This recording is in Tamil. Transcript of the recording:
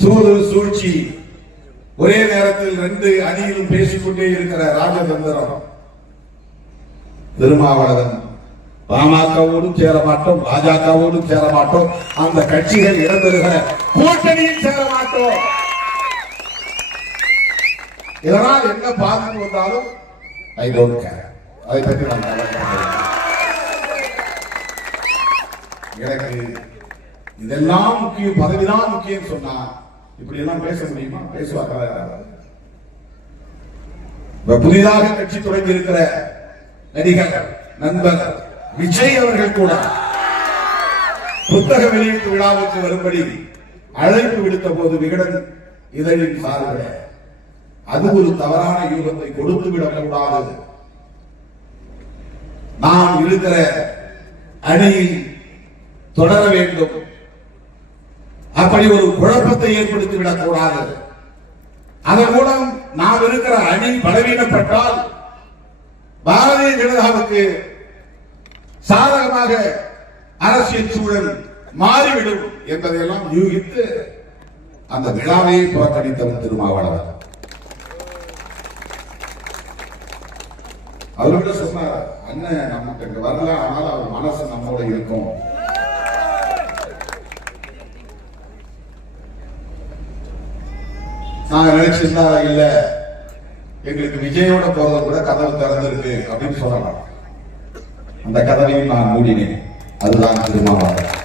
சூது சூழ்ச்சி, ஒரே நேரத்தில் 2 அணியிலும் பேசிக்கொண்டே இருக்கிற ராஜதந்திரம். திருமாவளவன் பாமகவோடும் சேர மாட்டோம், பாஜகவோடும் சேர மாட்டோம், அந்த கட்சிகள் இடம்பெறுகிற கூட்டணியில் சேர மாட்டோம். இதனால் என்ன பாதிப்பு வந்தாலும் ஐ டோன்ட் கேர். அதை பற்றி நான் எனக்கு இதெல்லாம் முக்கியம், பதவிதான் முக்கியம் சொன்னா இப்படி எல்லாம் பேச முடியுமா? பேசுவாங்க. புதிதாக கட்சி தொடங்கி இருக்கிற நடிகர் நண்பர் விஜய் அவர்கள் கூட புத்தக வெளியீட்டு விழாவுக்கு வரும்படி அழைப்பு விடுத்த போது விகடன் இதழின் சார்பில் அது ஒரு தவறான யூகத்தை கொடுத்து விடக்கூடாது, நாம் இருக்கிற அணியில் தொடர வேண்டும், அப்படி ஒரு குழப்பத்தை ஏற்படுத்திவிடக் கூடாது, அதன் மூலம் நாம் இருக்கிற அணி பலவீனப்பட்டால் பாரதிய ஜனதாவுக்கு சாதகமாக அரசியல் சூழல் மாறிவிடும் என்பதையெல்லாம் யூகித்து அந்த விழாவை புறக்கணித்தவர் திருமாவளவன். அவர்கிட்ட சொன்னார், அண்ணன் நமக்கு வரல, ஆனால் அவர் மனசு நம்மோட இருக்கும். நாங்க நினைச்சிருந்தா இல்ல, எங்களுக்கு விஜயோட போறது கூட கதவு திறந்திருக்கு அப்படின்னு சொல்லலாம். அந்த கதவையும் நான் மூடினேன். அதுதான் திருமாவளவன்.